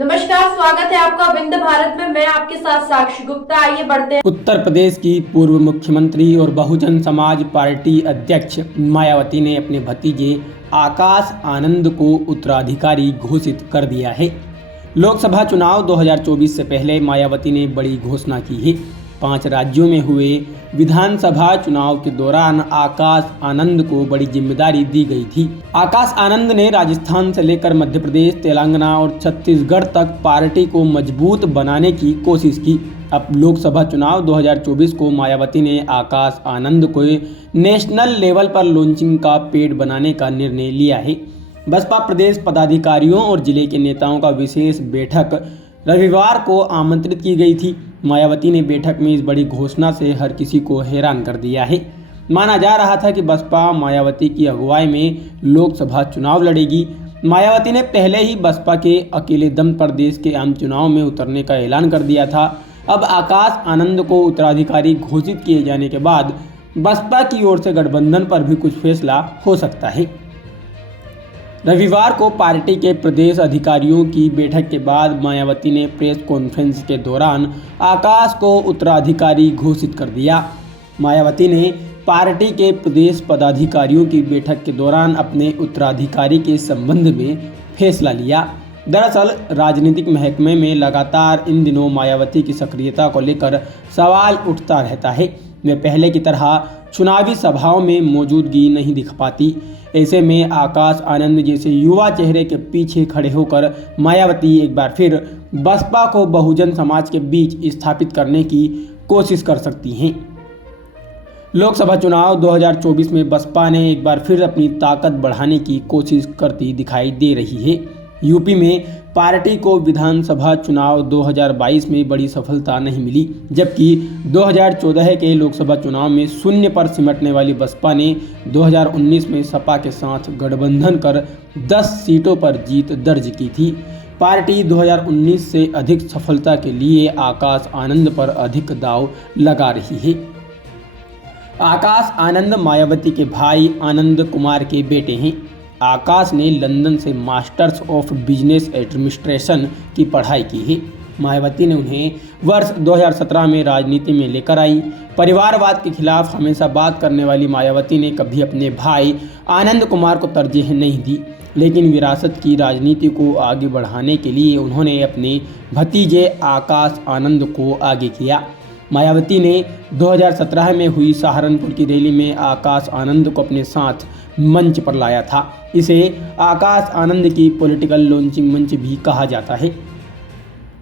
नमस्कार, स्वागत है आपका विंध्य भारत में। मैं आपके साथ साक्षी गुप्ता। आइए बढ़ते हैं। उत्तर प्रदेश की पूर्व मुख्यमंत्री और बहुजन समाज पार्टी अध्यक्ष मायावती ने अपने भतीजे आकाश आनंद को उत्तराधिकारी घोषित कर दिया है। लोकसभा चुनाव 2024 से पहले मायावती ने बड़ी घोषणा की है। 5 राज्यों में हुए विधानसभा चुनाव के दौरान आकाश आनंद को बड़ी जिम्मेदारी दी गई थी। आकाश आनंद ने राजस्थान से लेकर मध्य प्रदेश, तेलंगाना और छत्तीसगढ़ तक पार्टी को मजबूत बनाने की कोशिश की। अब लोकसभा चुनाव 2024 को मायावती ने आकाश आनंद को नेशनल लेवल पर लॉन्चिंग का पेड़ बनाने का निर्णय लिया है। बसपा प्रदेश पदाधिकारियों और जिले के नेताओं का विशेष बैठक रविवार को आमंत्रित की गई थी। मायावती ने बैठक में इस बड़ी घोषणा से हर किसी को हैरान कर दिया है। माना जा रहा था कि बसपा मायावती की अगुवाई में लोकसभा चुनाव लड़ेगी। मायावती ने पहले ही बसपा के अकेले दम पर देश के आम चुनाव में उतरने का ऐलान कर दिया था। अब आकाश आनंद को उत्तराधिकारी घोषित किए जाने के बाद बसपा की ओर से गठबंधन पर भी कुछ फैसला हो सकता है। रविवार को पार्टी के प्रदेश अधिकारियों की बैठक के बाद मायावती ने प्रेस कॉन्फ्रेंस के दौरान आकाश को उत्तराधिकारी घोषित कर दिया। मायावती ने पार्टी के प्रदेश पदाधिकारियों की बैठक के दौरान अपने उत्तराधिकारी के संबंध में फैसला लिया। दरअसल राजनीतिक महकमे में लगातार इन दिनों मायावती की सक्रियता को लेकर सवाल उठता रहता है। वे पहले की तरह चुनावी सभाओं में मौजूदगी नहीं दिख पाती। ऐसे में आकाश आनंद जैसे युवा चेहरे के पीछे खड़े होकर मायावती एक बार फिर बसपा को बहुजन समाज के बीच स्थापित करने की कोशिश कर सकती हैं। लोकसभा चुनाव 2024 में बसपा ने एक बार फिर अपनी ताकत बढ़ाने की कोशिश करती दिखाई दे रही है। यूपी में पार्टी को विधानसभा चुनाव 2022 में बड़ी सफलता नहीं मिली, जबकि 2014 के लोकसभा चुनाव में शून्य पर सिमटने वाली बसपा ने 2019 में सपा के साथ गठबंधन कर 10 सीटों पर जीत दर्ज की थी। पार्टी 2019 से अधिक सफलता के लिए आकाश आनंद पर अधिक दाव लगा रही है। आकाश आनंद मायावती के भाई आनंद कुमार के बेटे हैं। आकाश ने लंदन से मास्टर्स ऑफ बिजनेस एडमिनिस्ट्रेशन की पढ़ाई की है। मायावती ने उन्हें वर्ष 2017 में राजनीति में लेकर आई। परिवारवाद के खिलाफ हमेशा बात करने वाली मायावती ने कभी अपने भाई आनंद कुमार को तरजीह नहीं दी, लेकिन विरासत की राजनीति को आगे बढ़ाने के लिए उन्होंने अपने भतीजे आकाश आनंद को आगे किया। मायावती ने 2017 में हुई सहारनपुर की रैली में आकाश आनंद को अपने साथ मंच पर लाया था। इसे आकाश आनंद की पॉलिटिकल लॉन्चिंग मंच भी कहा जाता है।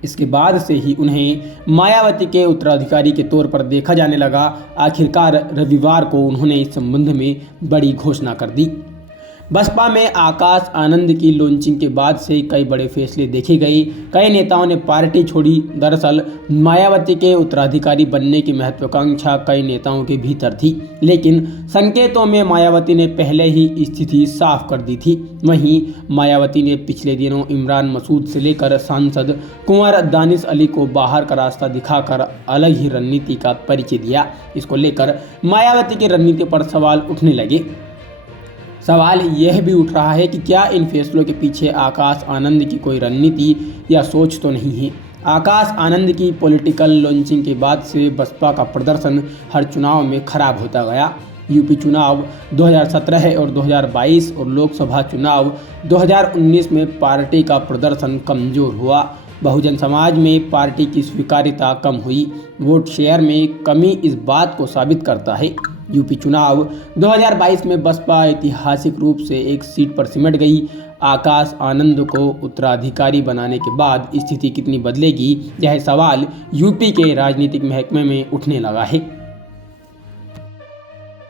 इसके बाद से ही उन्हें मायावती के उत्तराधिकारी के तौर पर देखा जाने लगा। आखिरकार रविवार को उन्होंने इस संबंध में बड़ी घोषणा कर दी। बसपा में आकाश आनंद की लॉन्चिंग के बाद से कई बड़े फैसले देखे गए। कई नेताओं ने पार्टी छोड़ी। दरअसल मायावती के उत्तराधिकारी बनने की महत्वाकांक्षा कई नेताओं के भीतर थी, लेकिन संकेतों में मायावती ने पहले ही स्थिति साफ कर दी थी। वहीं मायावती ने पिछले दिनों इमरान मसूद से लेकर सांसद कुंवर दानिश अली को बाहर का रास्ता दिखाकर अलग ही रणनीति का परिचय दिया। इसको लेकर मायावती की रणनीति पर सवाल उठने लगे। सवाल यह भी उठ रहा है कि क्या इन फैसलों के पीछे आकाश आनंद की कोई रणनीति या सोच तो नहीं है। आकाश आनंद की पॉलिटिकल लॉन्चिंग के बाद से बसपा का प्रदर्शन हर चुनाव में खराब होता गया। यूपी चुनाव 2017 और 2022 और लोकसभा चुनाव 2019 में पार्टी का प्रदर्शन कमजोर हुआ। बहुजन समाज में पार्टी की स्वीकार्यता कम हुई। वोट शेयर में कमी इस बात को साबित करता है। यूपी चुनाव 2022 में बसपा ऐतिहासिक रूप से एक सीट पर सिमट गई। आकाश आनंद को उत्तराधिकारी बनाने के बाद स्थिति कितनी बदलेगी, यह सवाल यूपी के राजनीतिक महकमे में उठने लगा है।